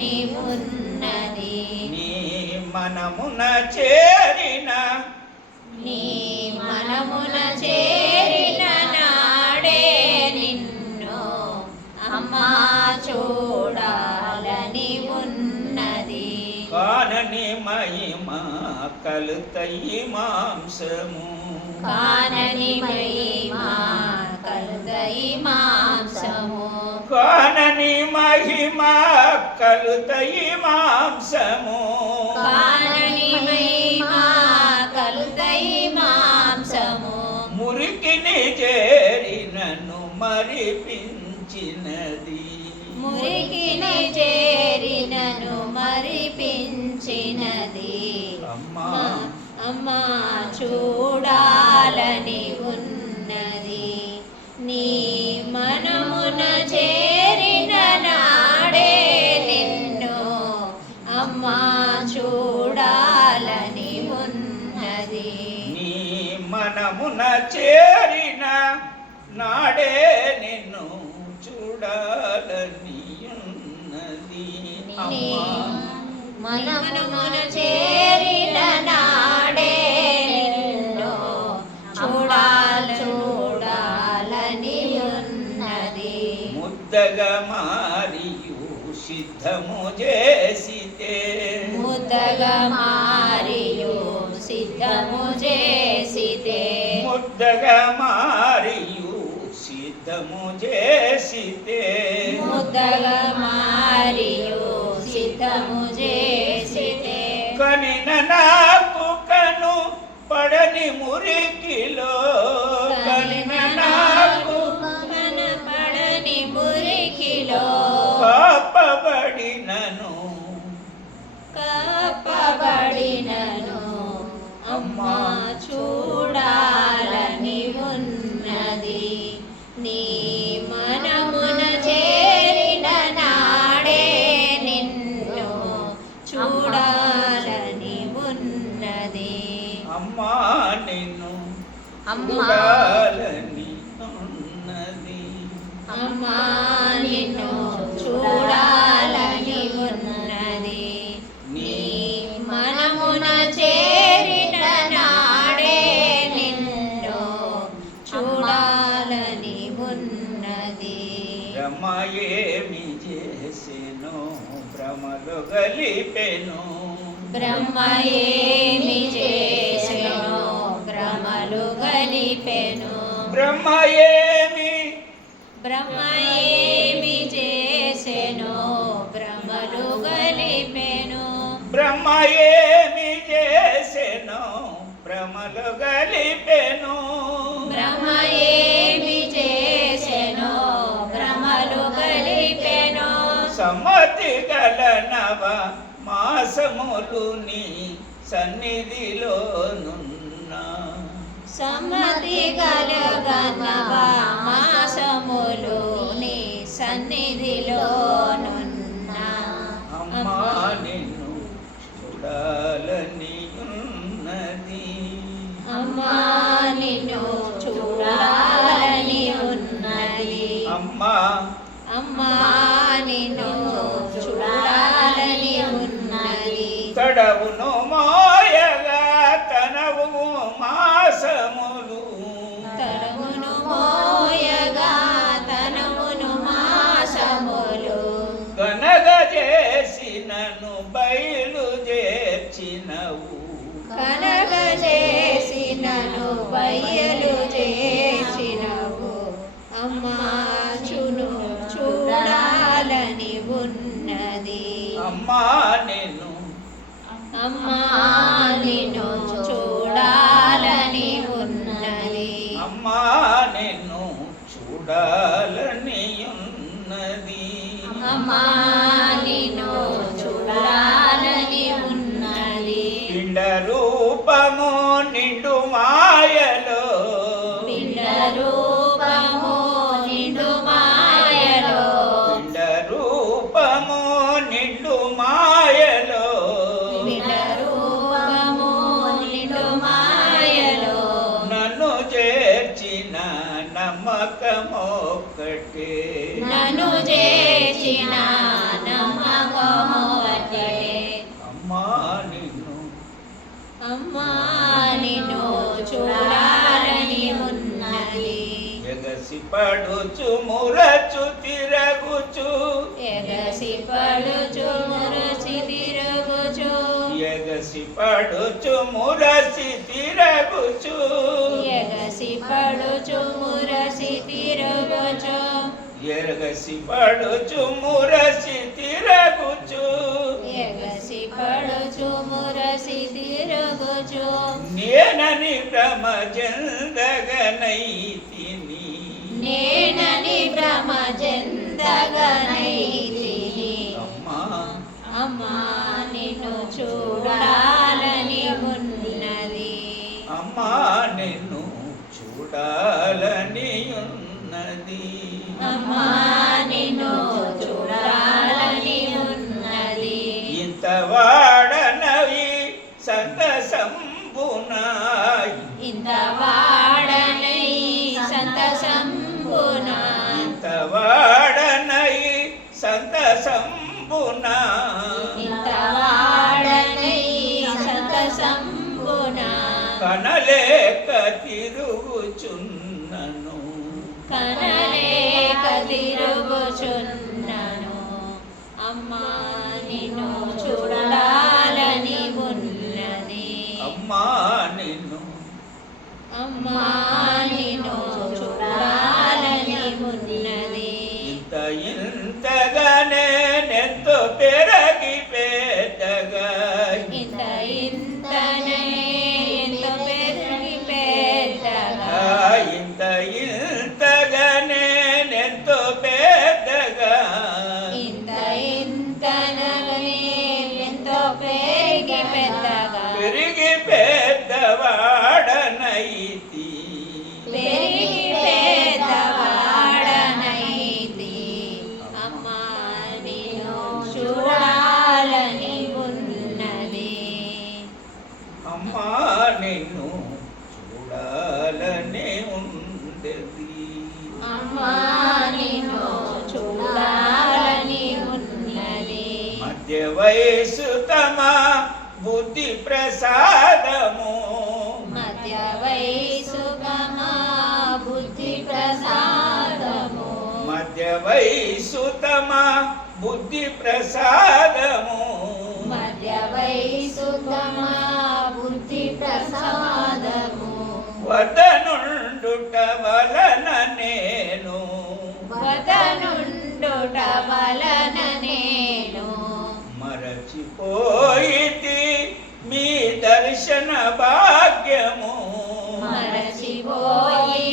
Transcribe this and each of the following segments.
చూడాలని ఉన్నది నీ మనమున చేరిన నీ మనమున చేరిన నాడే నిన్ను అమ్మా చూడాలని ఉన్నది. కానని మహిమ కలుతయి మాంసము. కానని మహిమా కలుతయి మాంసము. కలుగయి మాంసము. మురికిని చేరినను మరిపించినది. మురికిని చేరినను మరిపించినది. అమ్మా అమ్మా చూడాలని ఉన్నది. నీ నాడే నిన్ను చూడాలని ఉన్నది. మనమున చేరిన నాడే నిన్ను చూడాల చూడాలని ఉన్నది. ముద్దగా మారియు సిద్ధము చేసితే. ముద్దగా మారియు సిద్ధము చేసితే. ముద్దగా మారియు సిద్ధము చేసితే ముద్దగా మారియు సిద్ధము చేసితే కనిన నాకు కను పడని మురికిలో. కనిన నాకు కనపడని మురికిలో. కాపబడినను. కప్పబడినను అమ్మా చూడాలని ఉన్నది. అమ్మా నిన్ను చూడాలని ఉన్నది నీ మనమున చేరిన నాడే నిన్ను చూడాలని ఉన్నది చేసెను భ్రమలు గలిపెను. బ్రహ్మ ఏమి బ్రహ్మ ఏమి చేసెను భ్రమలు గలిపెను. బ్రహ్మ ఏమి చేసెను భ్రమలు గలిపెను. బ్రహ్మ ఏమి చేసెను భ్రమలు గలిపెను. సమ్మతి గల నవ మాసములు నీ సన్నిధిలోనున్నా સમતિ ગલ ગનવા అమ్మా చూడాలని ఉన్నది ఎగసి పడుచు మురచు తిరగుచు. ఎగసి పడుచు మురసి తిరుగుచు. ఎగసి పడుచు మురసి తిరగుచు. ఎగసి పడుచు మురసి తిరుగుచు. ఎగసి పడుచు మురసి తిరగుచు. నేనని భ్రమ జందగనైతిని నేనని భ్రమ చెందగనైతిని అమ్మా. అమ్మా నిన్ను చూడాలని ఉన్నది. అమ్మా నిన్ను చూడాలని ఉన్నది. అమ్మా ఇంత వాడనై సంతసంబున ఇంత అమ్మా నిన్ను చూడాలని ఉన్నది. ఇంత ఇంతగానే నెంతో పెరగి పెద్దగా ఇంత ఇంతనే ఎంత పెరిగి పెద్దగా. ఆ, ఇంత ఇంతగానే నెంతో పెద్దగా. ఇంత ఇంతననే ఎంతో పెరిగి పెద్దగా. పెరిగి పెద్దవాడనైతి తమ బుద్ధి ప్రసాదము. మధ్య వయసు బుద్ధి ప్రసాదము. మధ్య వయసు తమ బుద్ధి ప్రసాదము. మధ్య వయసు గమా బుద్ధి ప్రసాదము. వదనుండుట వలన నేను. వదనుండుట వలన నేను. భాగ్యము. మరచిపోయి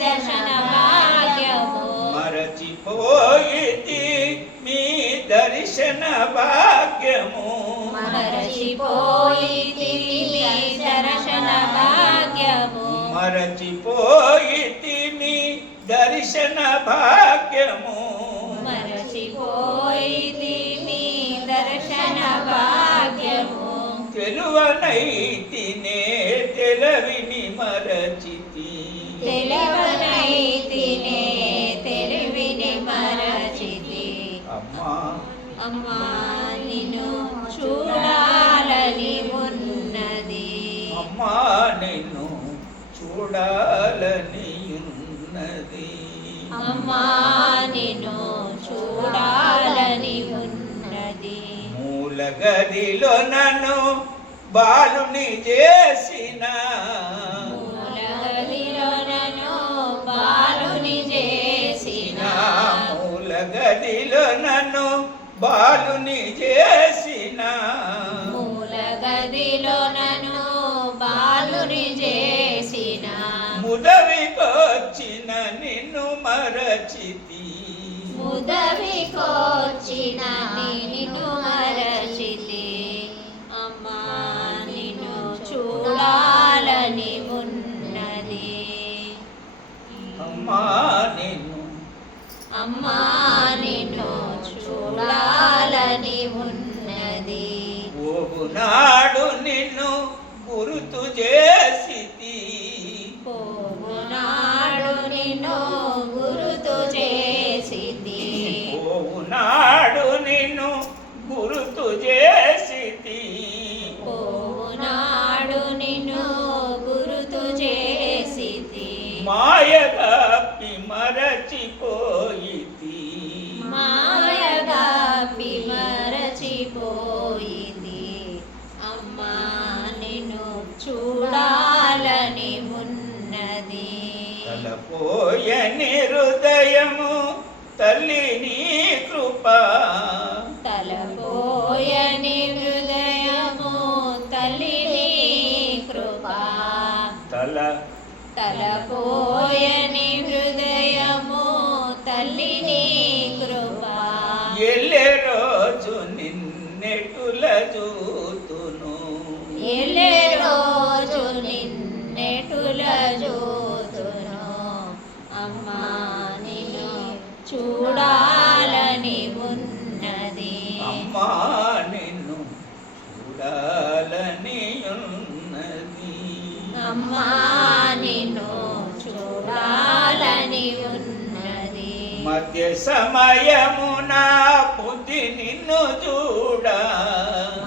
దర్శన భాగ్యము మరచిపోయితి మీ దర్శన భాగ్యము మరచిపోయి దర్శన భాగ్యము. మరచిపోయితి మీ దర్శన భాగ్యము. తెలువనైతినే తెలవిని మరచితి. తెలివనైతినే తెలివిని మరచితి. అమ్మా. అమ్మా నిన్ను చూడాలని ఉన్నది. అమ్మా నిన్ను చూడాలని ఉన్నది. అమ్మా నిన్ను చూడాలని ఉన్నది. మూల గదిలో నన్ను బాలుని చేసిన. బాలుని చేసిన. మూల గదిలో నన్ను బాలుని చేసిన. మూలగదిలో నన్ను బాలుని చేసిన. ముదవికొచ్చిన నిన్ను మరచితి. ముదవికొచ్చిన నిన్ను తలపోయని హృదయము తల్లి నీ కృప. తలపోయని హృదయము తల్లిని కృప. తల. తలపోయని హృదయము తల్లిని కృప. ఎల్లే రోజు నిన్నెటుల చూతును మధ్య సమయమున బుద్ధి నిన్ను చూడ.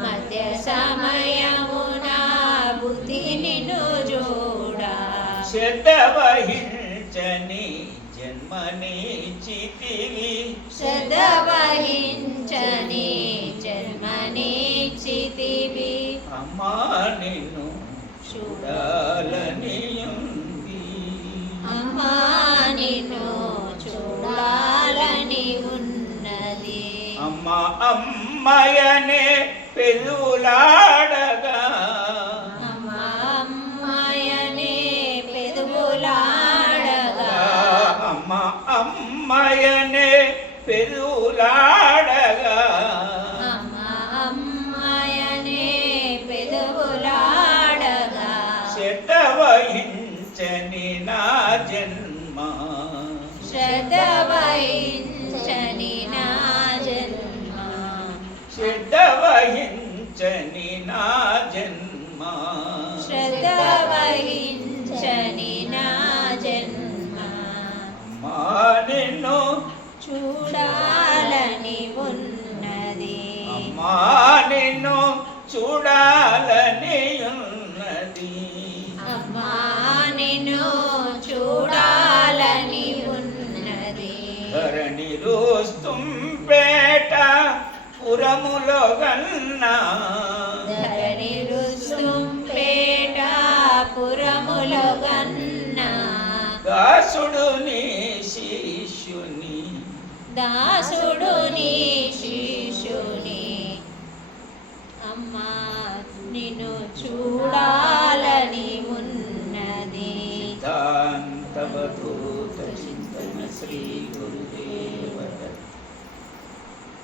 మధ్య సమయమున బుద్ధి నిన్ను చూడ. శ్రద్ధ వహించని జన్మని చితివి శ్రద్ధ వహించని అమ్మయనే పెదులాడగా అమ్మా అమ్మాయనే పెదవులాడగా. అమ్మ అమ్మయనే పెదులాడగా నిన్ను చూడాలని ఉన్నది. అమ్మా నిన్ను చూడాలని ఉన్నది. అమ్మా నిన్ను చూడాలని ఉన్నది. ధరణి రోస్తుంపేట పురములో గన్నా ధరణి రుస్తుంపేట పురములో గన్న దాసుడు నీ దాసుడు నీ శిష్యుని. అమ్మా నిన్ను చూడాలని ఉన్నది. సిద్ధాంతవధూత